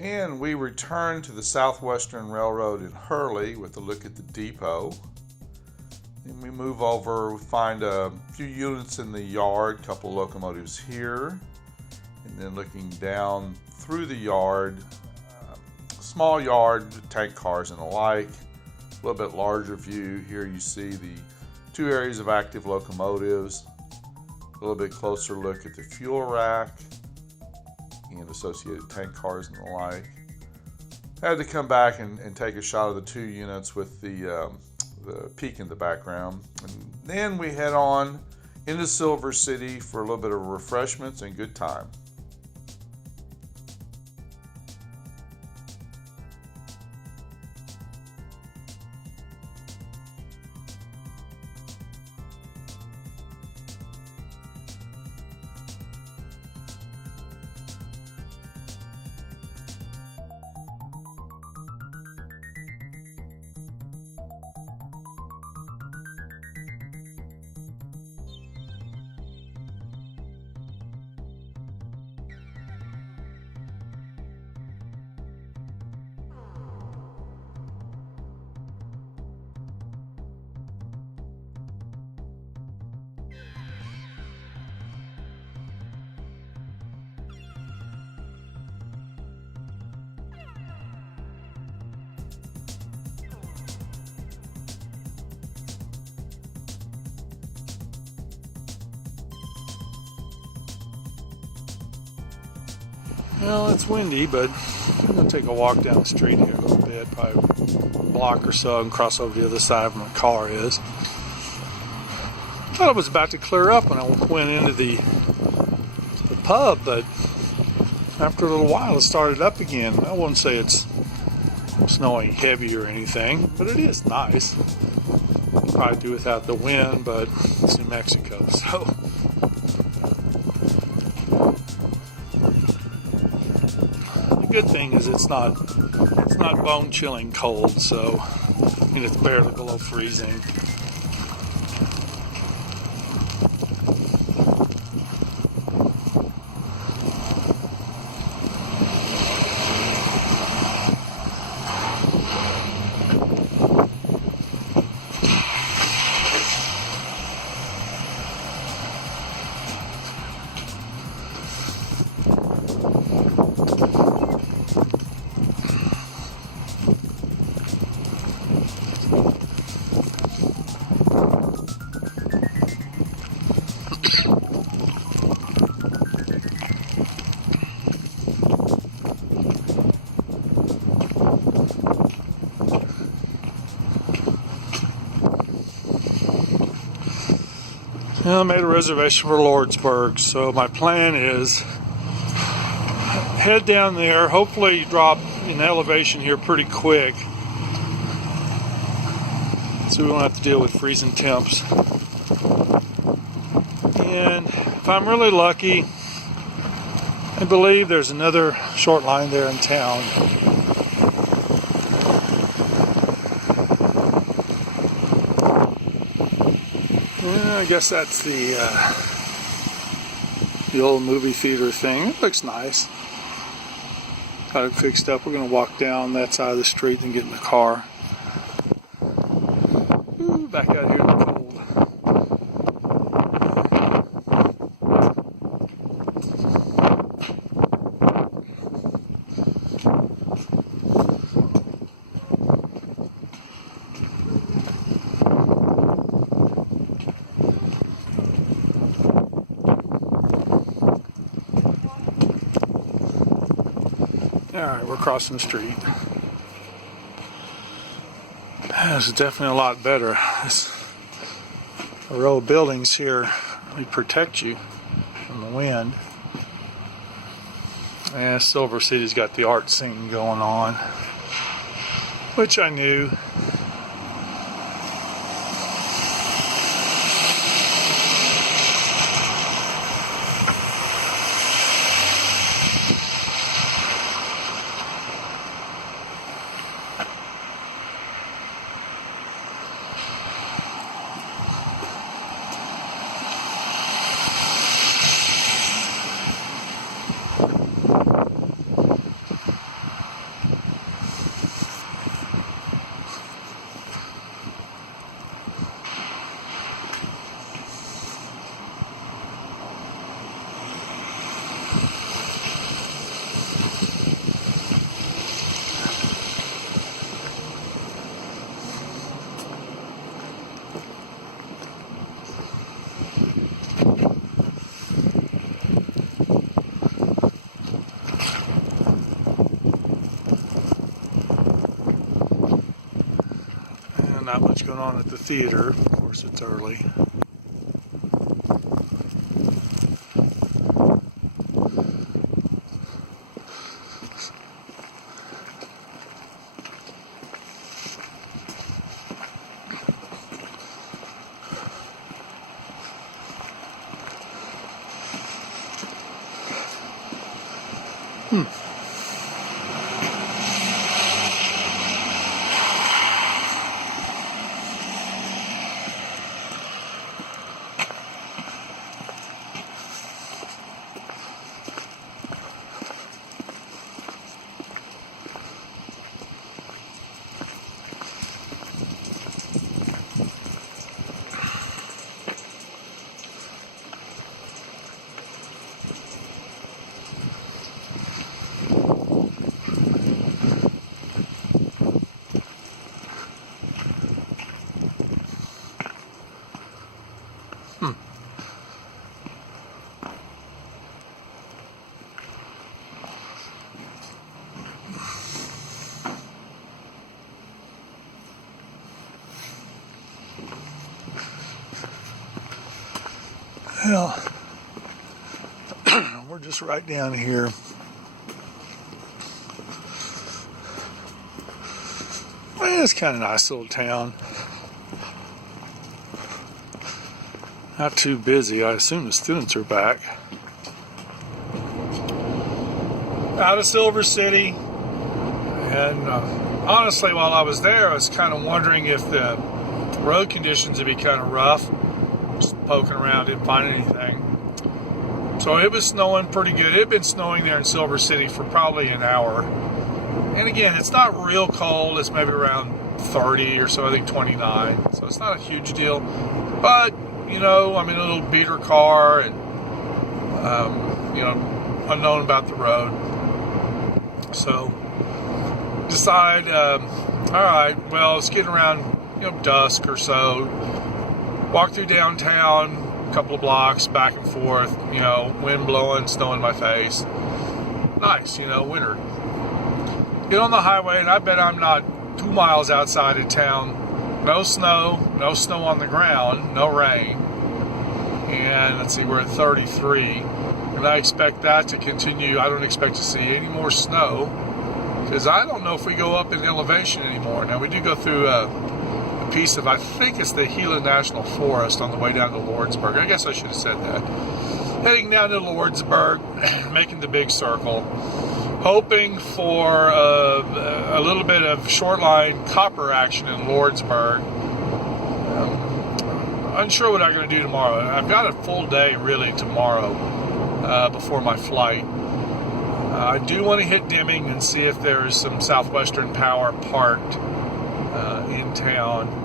And we return to the Southwestern Railroad in Hurley with a look at the depot. Then we move over, we find a few units in the yard, a couple locomotives here. And then looking down through the yard, small yard, tank cars and the like. A little bit larger view. Here you see the two areas of active locomotives. A little bit closer look at the fuel rack and associated tank cars and the like. I had to come back and take a shot of the two units with the peak in the background. And then we head on into Silver City for a little bit of refreshments and good time. Well, it's windy, but I'm going to take a walk down the street here a little bit, probably a block or so, and cross over to the other side where my car is. Thought it was about to clear up when I went into the pub, but after a little while it started up again. I wouldn't say it's snowing heavy or anything, but it is nice. Probably do without the wind, but it's New Mexico, so. Good thing is it's not bone chilling cold, so I mean it's barely below freezing. I made a reservation for Lordsburg, so my plan is head down there, hopefully drop in elevation here pretty quick so we won't have to deal with freezing temps. And if I'm really lucky, I believe there's another short line there in town. I guess that's the old movie theater thing. It looks nice. Got it fixed up. We're going to walk down that side of the street and get in the car. Ooh, back out here in the cold. Alright, we're crossing the street. This is definitely a lot better. This row of buildings here really protect you from the wind. And Silver City's got the art scene going on, which I knew. not much going on at the theater. Of course, it's early. Well, we're just right down here. Well, it's kind of a nice little town. Not too busy. I assume the students are back. Out of Silver City. And honestly, while I was there, I was kind of wondering if the road conditions would be kind of rough. Just poking around, didn't find anything. So it was snowing pretty good. It had been snowing there in Silver City for probably an hour. And again, it's not real cold. It's maybe around 30 or so, I think 29. So it's not a huge deal. But, you know, I'm in a little beater car and, you know, unknown about the road. So decide, all right, well, it's getting around, you know, dusk or so. Walk through downtown, a couple of blocks, back and forth, you know, wind blowing, snow in my face. Nice, you know, winter. Get on the highway, and I bet I'm not 2 miles outside of town. No snow on the ground, no rain. And let's see, we're at 33. And I expect that to continue. I don't expect to see any more snow, because I don't know if we go up in elevation anymore. Now, we do go through a piece of, I think it's the Gila National Forest on the way down to Lordsburg. I guess I should have said that. Heading down to Lordsburg, making the big circle, hoping for a little bit of short line copper action in Lordsburg. Unsure what I'm going to do tomorrow. I've got a full day really tomorrow before my flight. I do want to hit Deming and see if there's some Southwestern Power parked in town.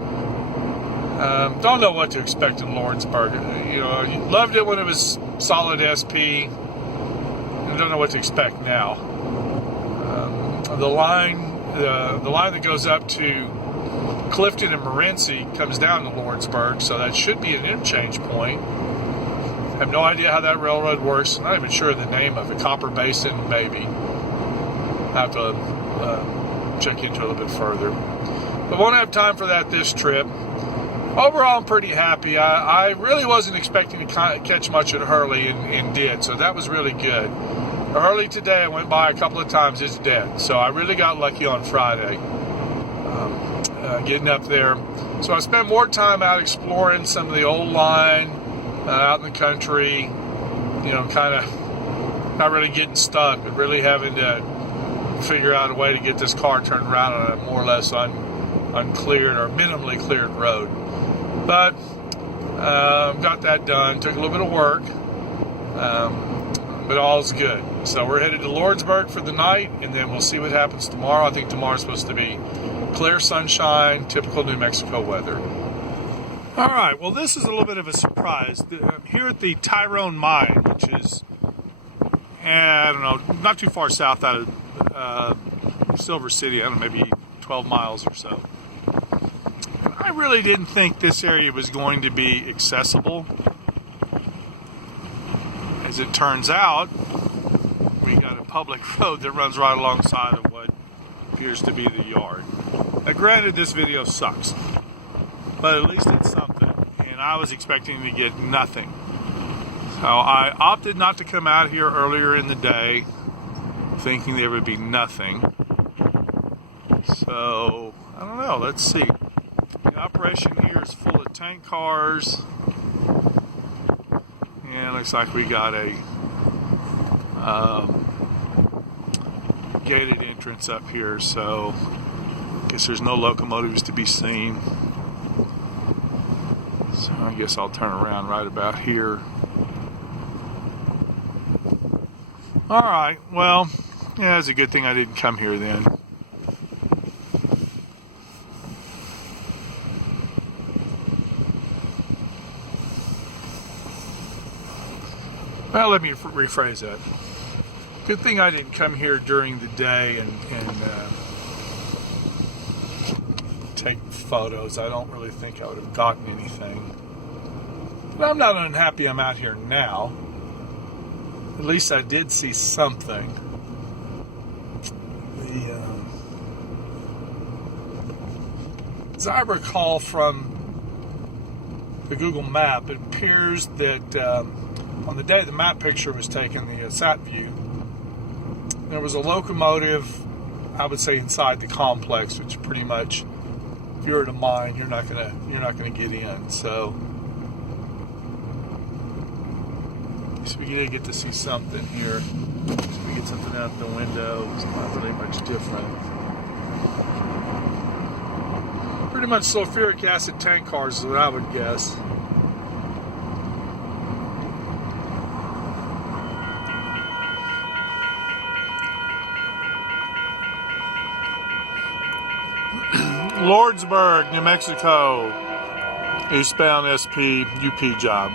Don't know what to expect in Lordsburg. You know, loved it when it was solid SP. I don't know what to expect now. The line that goes up to Clifton and Morenci comes down to Lordsburg, so that should be an interchange point. I have no idea how that railroad works. I'm not even sure the name of it. Copper Basin, maybe. I have to check into it a little bit further. But won't have time for that this trip. Overall, I'm pretty happy. I really wasn't expecting to catch much at Hurley and did, so that was really good. Hurley today, I went by a couple of times, it's dead. So I really got lucky on Friday getting up there. So I spent more time out exploring some of the old line out in the country, you know, kind of not really getting stuck, but really having to figure out a way to get this car turned around on a more or less uncleared or minimally cleared road. But got that done. Took a little bit of work, but all's good. So we're headed to Lordsburg for the night, and then we'll see what happens tomorrow. I think tomorrow's supposed to be clear sunshine, typical New Mexico weather. All right, well, this is a little bit of a surprise. Here at the Tyrone mine, which is, I don't know, not too far south out of Silver City, I don't know, maybe 12 miles or so. I really didn't think this area was going to be accessible. As it turns out, we got a public road that runs right alongside of what appears to be the yard. Now, granted, this video sucks. but at least it's something. And I was expecting to get nothing. So I opted not to come out here earlier in the day, thinking there would be nothing. So, I don't know, let's see. The operation here is full of tank cars. And it looks like we got a gated entrance up here, so I guess there's no locomotives to be seen. So I guess I'll turn around right about here. Alright, well, yeah, it's a good thing I didn't come here then. Well, let me rephrase that. Good thing I didn't come here during the day and take photos. I don't really think I would have gotten anything. But I'm not unhappy I'm out here now. At least I did see something. As I recall from the Google map, it appears that on the day the map picture was taken, the sat view, there was a locomotive, I would say, inside the complex, which pretty much, if you were to mine, you're not gonna get in. So we did get to see something here. So we get something out the window. It's not really much different. Pretty much sulfuric acid tank cars is what I would guess. Lordsburg, New Mexico, eastbound SP UP job.